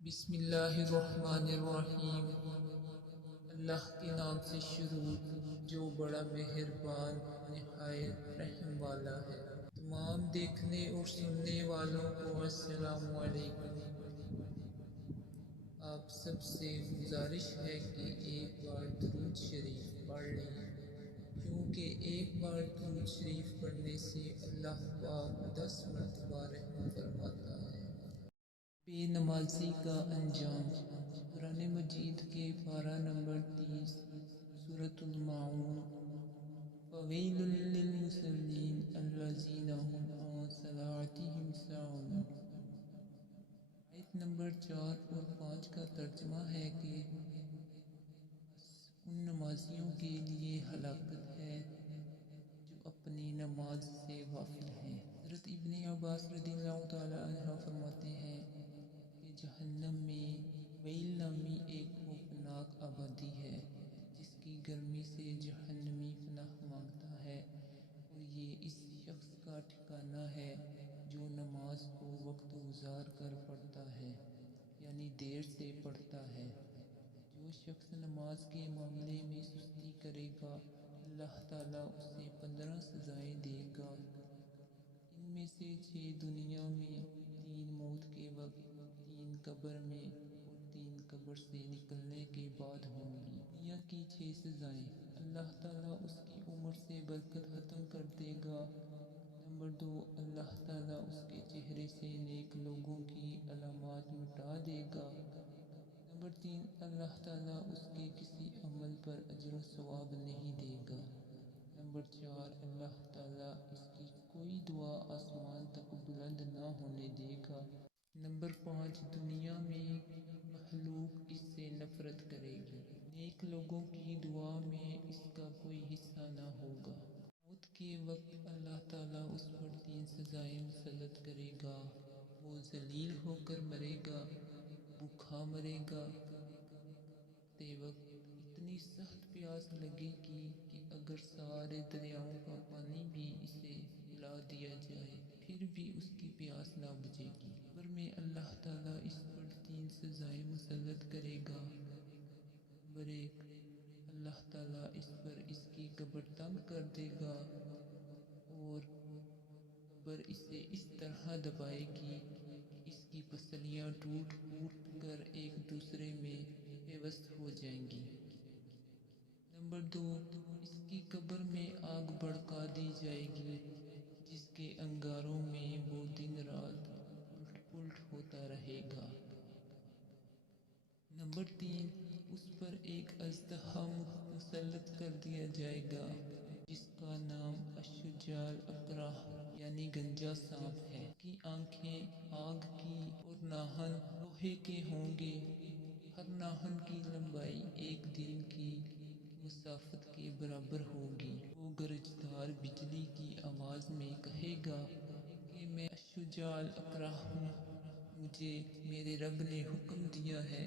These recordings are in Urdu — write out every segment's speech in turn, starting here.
بسم اللہ الرحمن الرحیم۔ اللہ کے نام سے شروع جو بڑا مہربان نہایت رحم والا ہے۔ تمام دیکھنے اور سننے والوں کو السلام علیکم۔ آپ سب سے گزارش ہے کہ ایک بار درود شریف پڑھ لیں، کیونکہ ایک بار درود شریف پڑھنے سے اللہ پاک 10 مرتبہ رحم فرماتا ہے۔ بے نمازی کا انجام۔ قرآن مجید کے پارہ نمبر 30 سورۃ الماعون۔ فویل للمصلین الذین هم عن صلاتهم ساہون۔ آیت نمبر 4 اور 5 کا ترجمہ ہے کہ ان نمازیوں کے لیے ہلاکت ہے جو اپنی نماز سے غافل ہیں۔ حضرت ابن عباس رضی اللہ تعالی عنہ فرماتے ہیں کہ جہنم میں ویل نامی ایک خوفناک آبادی ہے جس کی گرمی سے جہنمی پناہ مانگتا ہے، اور یہ اس شخص کا ٹھکانہ ہے جو نماز کو وقت گزار کر پڑھتا ہے، یعنی دیر سے پڑھتا ہے۔ جو شخص نماز کے معاملے میں سستی کرے گا اللہ تعالیٰ اسے 15 سزائیں دے گا۔ ان میں سے 6 دنیا میں، 3 موت کے وقت، 3 قبر میں اور 3 قبر سے نکلنے کے بعد ہوں گی۔ دنیا کی 6 سزائیں: اللہ تعالیٰ اس کی عمر سے برکت ختم کر دے گا۔ نمبر 2، اللہ تعالیٰ اس کے چہرے سے نیک لوگوں کی علامات مٹا دے گا۔ نمبر 3، اللہ تعالیٰ اس کے کسی عمل پر اجر و ثواب نہیں دے گا۔ نمبر 4، اللہ تعالیٰ اس کی کوئی دعا آسمان تک بلند نہ ہونے دے گا۔ نمبر 5، دنیا میں مخلوق اس سے نفرت کرے گی۔ نیک لوگوں کی دعا میں اس کا کوئی حصہ نہ ہوگا۔ موت کے وقت اللہ تعالیٰ اس پر 3 سزائیں مسلط کرے گا۔ وہ ذلیل ہو کر مرے گا، بھوکا مرے گا۔ مرتے وقت اتنی سخت پیاس لگے گی کہ اگر سارے دریاؤں کا پانی بھی اسے پلا دیا جائے پھر بھی اس کی پیاس نہ بجھے گی۔ قبر میں اللہ تعالیٰ اس پر 3 سزائیں مسلط کرے گا۔ نمبر 1، اللہ تعالیٰ اس پر اس کی قبر تنگ کر دے گا اور قبر اسے اس طرح دبائے گی کہ اس کی پسلیاں ٹوٹ پھوٹ کر ایک دوسرے میں پیوست ہو جائیں گی۔ نمبر 2، اس کی قبر میں آگ بھڑکا دی جائے گی جس کے انگاروں میں وہ دن رات الٹ پلٹ ہوتا رہے گا۔ نمبر 3، اس پر ایک اژدہا مسلط کر دیا جائے گا جس کا نام اشجاع الاقرع یعنی گنجا سانپ ہے۔ اس کی آنکھیں آگ کی اور ناخن لوہے کے ہوں گے۔ ہر ناخن کی لمبائی 1 دن کی مسافت کے برابر ہوگی۔ وہ گرجدار بجلی کی آواز میں کہے گا کہ میں اشجاع الاقرع ہوں، مجھے میرے رب نے حکم دیا ہے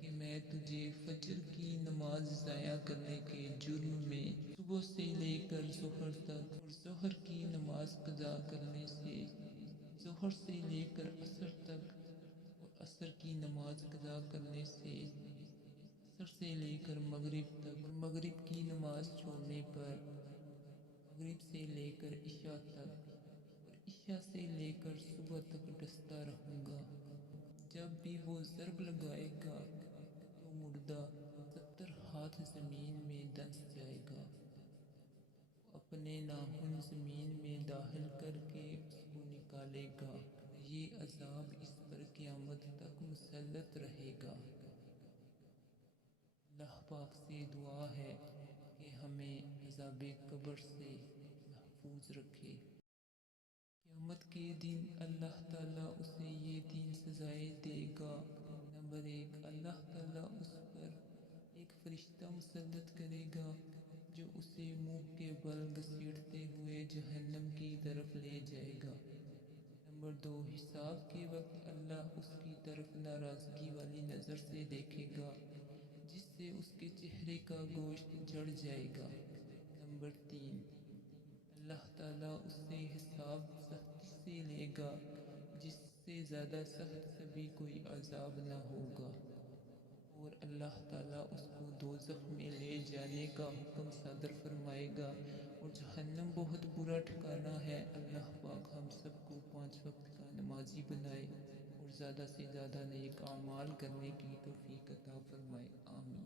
کہ میں تجھے فجر کی نماز ضائع کرنے کے جرم میں صبح سے لے کر ظہر تک اور ظہر کی نماز قضا کرنے سے ظہر سے لے کر عصر تک اور عصر کی نماز قضا کرنے سے عصر سے لے کر مغرب تک اور مغرب کی نماز چھوڑنے پر مغرب سے لے کر عشاء تک اور عشاء سے لے کر صبح تک ڈستا رہوں گا۔ جب بھی وہ ضرب لگائے گا تو مردہ 70 ہاتھ زمین میں دنس جائے گا۔ وہ اپنے ناخن زمین میں داخل کر کے اس کو نکالے گا اور یہ عذاب اس پر قیامت تک مسلط رہے گا۔ اللہ پاک سے دعا ہے کہ ہمیں عذاب قبر سے محفوظ رکھے۔ قیامت کے دن اللہ تعالیٰ اسے یہ 3 سزائیں دے گا۔ نمبر 1، اللہ تعالیٰ اس پر ایک فرشتہ مسلط کرے گا جو اسے منہ کے بل گھسیٹتے ہوئے جہنم کی طرف لے جائے گا۔ نمبر 2، حساب کے وقت اللہ اس کی طرف ناراضگی والی نظر سے دیکھے گا جس سے اس کے چہرے کا گوشت جھڑ جائے گا۔ نمبر 3، اللہ تعالیٰ اس سے حساب سختی سے لے گا جس سے زیادہ سخت کبھی کوئی عذاب نہ ہوگا، اور اللہ تعالیٰ اس کو دوزخ میں لے جانے کا حکم صادر فرمائے گا، اور جہنم بہت برا ٹھکانہ ہے۔ اللہ پاک ہم سب کو 5 وقت کا نمازی بنائے اور زیادہ سے زیادہ نیک اعمال کرنے کی توفیق عطا فرمائے، آمین۔